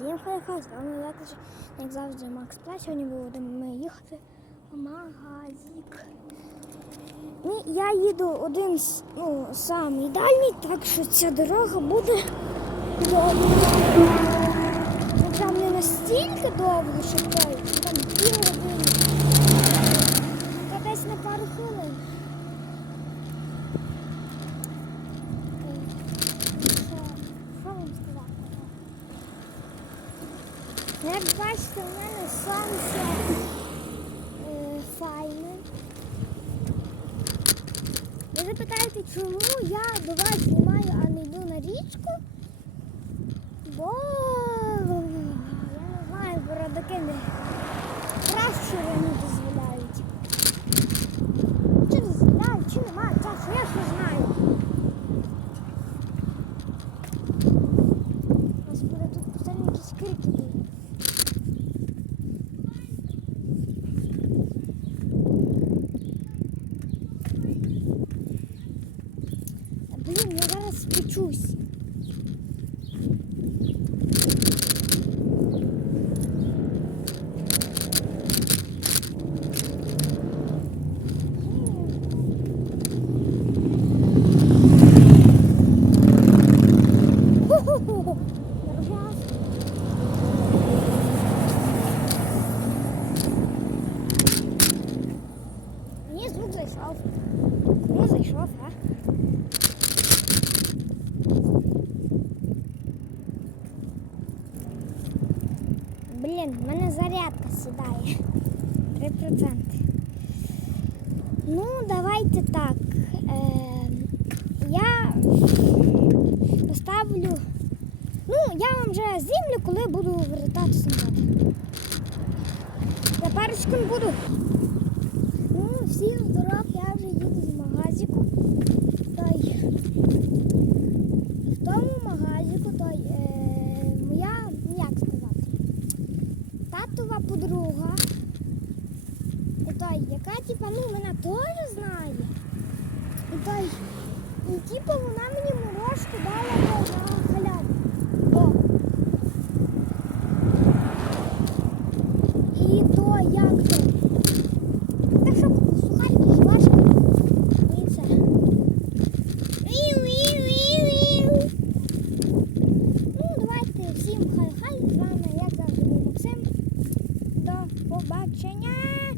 Всім хай з вами як, ж- як завжди Макс Плей. Сьогодні будемо їхати в магазик. Ну, я їду один ну, самий дальній, так що ця дорога буде довга. Там не настільки довго, що там пів години. Та десь на пару хвилин. Е, Що, що вам сказати? Ну, Як бачите, у мене сонце е, файне. Ви запитаєте, чому я до вас знімаю, а не йду на річку? Бо я не знаю, бородаки не краще не дозволяють. Блін, я зараз спечусь. Мені звук зайшов. Кому зайшов, а? Блін, в мене зарядка сідає. 3%. Ну, давайте так. Е, я поставлю. Ну, я вам вже знімлю, коли буду вертатися назад. Я секунд буду. Ну, всіх здоров, я вже їду з магазику. Той, в тому магазику той, е, моя, ну, як сказати, татова подруга. Яка типа, ну, мене теж знає. І той, і типа вона мені морожку дала на халяву. pobaczenia!